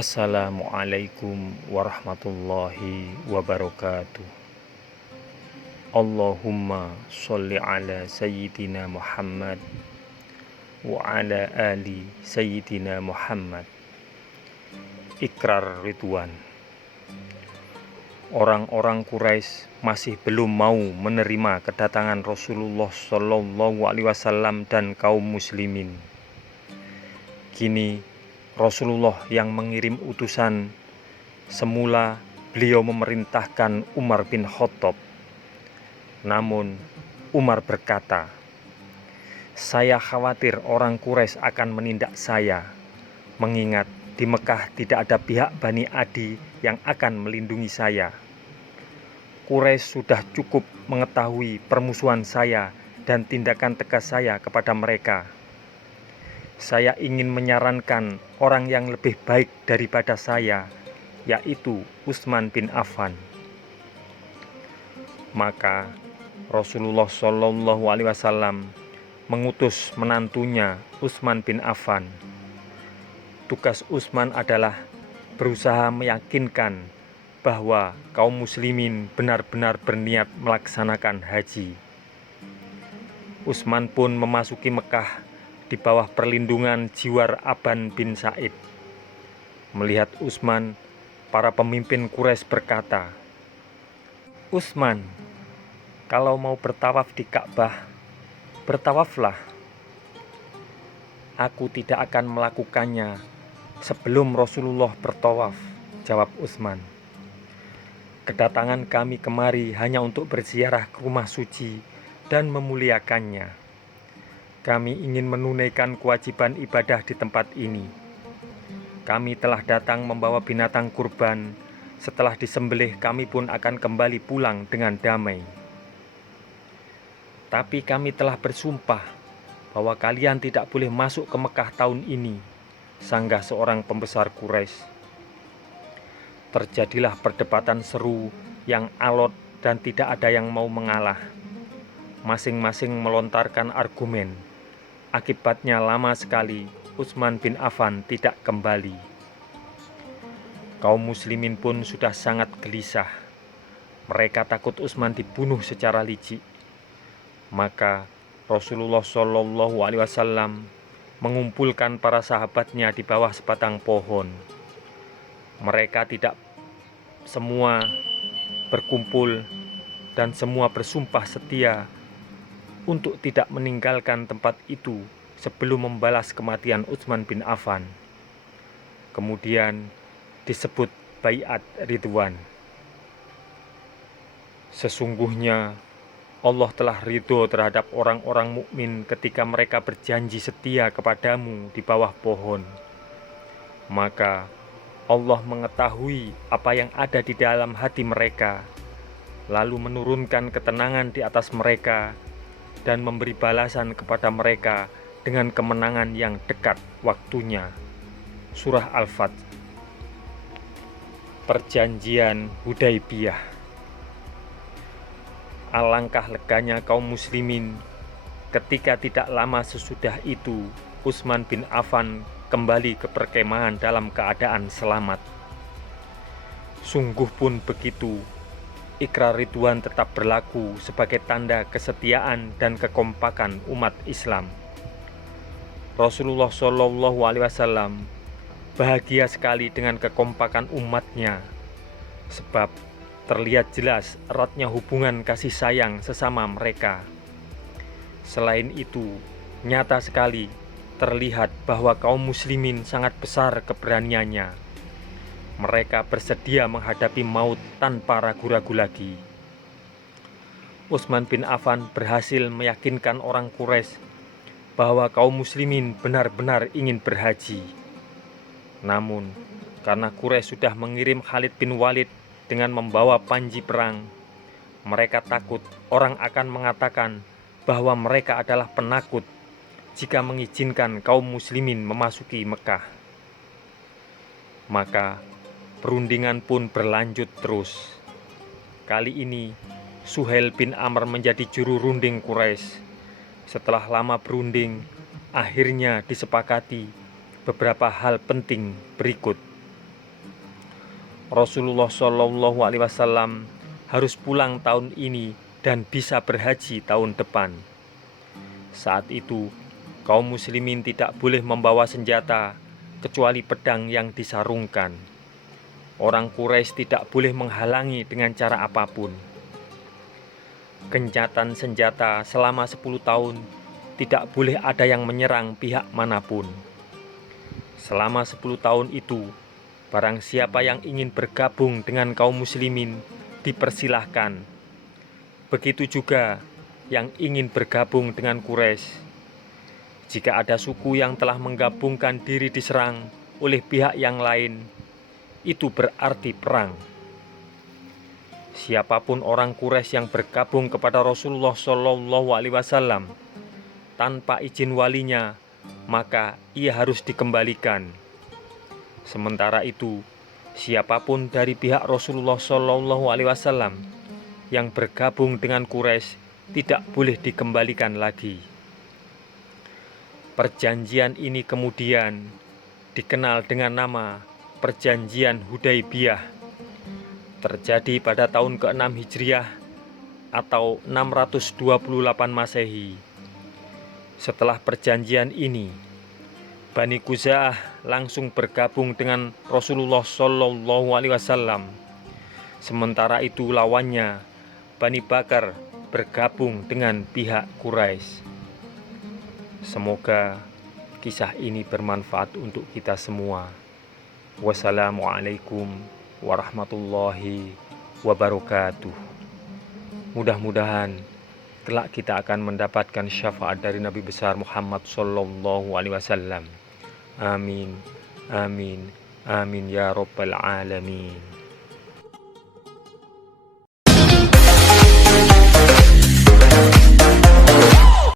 Assalamualaikum warahmatullahi wabarakatuh. Allahumma sholli ala sayyidina Muhammad wa ala ali sayyidina Muhammad. Ikrar Ridwan. Orang-orang Quraisy masih belum mau menerima kedatangan Rasulullah Shallallahu Alaihi Wasallam dan kaum muslimin. Kini Rasulullah yang mengirim utusan. Semula beliau memerintahkan Umar bin Khattab. Namun Umar berkata, "Saya khawatir orang Quraisy akan menindak saya, mengingat di Mekah tidak ada pihak Bani Adi yang akan melindungi saya. Quraisy sudah cukup mengetahui permusuhan saya dan tindakan tegas saya kepada mereka. Saya ingin menyarankan orang yang lebih baik daripada saya, yaitu Utsman bin Affan." Maka Rasulullah Shallallahu Alaihi Wasallam mengutus menantunya Utsman bin Affan. Tugas Utsman adalah berusaha meyakinkan bahwa kaum muslimin benar-benar berniat melaksanakan haji. Utsman pun memasuki Mekah di bawah perlindungan Jiwar Aban bin Sa'id. Melihat Utsman, para pemimpin Quraisy berkata, "Utsman, kalau mau bertawaf di Ka'bah, bertawaflah. Aku tidak akan melakukannya sebelum Rasulullah bertawaf," jawab Utsman. "Kedatangan kami kemari hanya untuk berziarah ke rumah suci dan memuliakannya. Kami ingin menunaikan kewajiban ibadah di tempat ini. Kami telah datang membawa binatang kurban. Setelah disembelih, kami pun akan kembali pulang dengan damai. Tapi kami telah bersumpah bahwa kalian tidak boleh masuk ke Mekah tahun ini," sanggah seorang pembesar Quraisy. Terjadilah perdebatan seru yang alot dan tidak ada yang mau mengalah. Masing-masing melontarkan argumen. Akibatnya lama sekali Utsman bin Affan tidak kembali. Kaum muslimin pun sudah sangat gelisah. Mereka takut Utsman dibunuh secara licik. Maka Rasulullah Shallallahu Alaihi Wasallam mengumpulkan para sahabatnya di bawah sebatang pohon. Mereka tidak semua berkumpul dan semua bersumpah setia untuk tidak meninggalkan tempat itu sebelum membalas kematian Utsman bin Affan. Kemudian disebut Baiat Ridwan. Sesungguhnya Allah telah ridho terhadap orang-orang mukmin ketika mereka berjanji setia kepadamu di bawah pohon. Maka Allah mengetahui apa yang ada di dalam hati mereka, lalu menurunkan ketenangan di atas mereka dan memberi balasan kepada mereka dengan kemenangan yang dekat waktunya. Surah Al-Fath. Perjanjian Hudaibiyah. Alangkah leganya kaum muslimin ketika tidak lama sesudah itu Utsman bin Affan kembali ke perkemahan dalam keadaan selamat. Sungguh pun begitu, ikrar Ridwan tetap berlaku sebagai tanda kesetiaan dan kekompakan umat Islam. Rasulullah Shallallahu Alaihi Wasallam bahagia sekali dengan kekompakan umatnya, sebab terlihat jelas eratnya hubungan kasih sayang sesama mereka. Selain itu, nyata sekali terlihat bahwa kaum muslimin sangat besar keberaniannya. Mereka bersedia menghadapi maut tanpa ragu-ragu lagi. Utsman bin Affan berhasil meyakinkan orang Quraisy bahwa kaum muslimin benar-benar ingin berhaji. Namun, karena Quraisy sudah mengirim Khalid bin Walid dengan membawa panji perang, mereka takut orang akan mengatakan bahwa mereka adalah penakut jika mengizinkan kaum muslimin memasuki Mekah. Maka perundingan pun berlanjut terus. Kali ini Suhail bin Amr menjadi juru runding Quraisy. Setelah lama berunding, akhirnya disepakati beberapa hal penting berikut. Rasulullah Shallallahu Alaihi Wasallam harus pulang tahun ini dan bisa berhaji tahun depan. Saat itu, kaum muslimin tidak boleh membawa senjata kecuali pedang yang disarungkan. Orang Quraisy tidak boleh menghalangi dengan cara apapun. Gencatan senjata selama 10 tahun tidak boleh ada yang menyerang pihak manapun. Selama 10 tahun itu, barang siapa yang ingin bergabung dengan kaum muslimin dipersilahkan. Begitu juga yang ingin bergabung dengan Quraisy. Jika ada suku yang telah menggabungkan diri diserang oleh pihak yang lain, itu berarti perang. Siapapun orang Quraisy yang bergabung kepada Rasulullah Shallallahu Alaihi Wasallam tanpa izin walinya, maka ia harus dikembalikan. Sementara itu, siapapun dari pihak Rasulullah Shallallahu Alaihi Wasallam yang bergabung dengan Quraisy tidak boleh dikembalikan lagi. Perjanjian ini kemudian dikenal dengan nama Perjanjian Hudaibiyah, terjadi pada tahun ke-6 Hijriah atau 628 Masehi. Setelah perjanjian ini, Bani Khuza'ah langsung bergabung dengan Rasulullah Shallallahu Alaihi Wasallam. Sementara itu lawannya, Bani Bakar, bergabung dengan pihak Quraisy. Semoga kisah ini bermanfaat untuk kita semua. Wassalamualaikum warahmatullahi wabarakatuh. Mudah-mudahan kelak kita akan mendapatkan syafaat dari Nabi besar Muhammad Sallallahu Alaihi Wasallam. Amin, amin, amin ya Rabbal Alamin.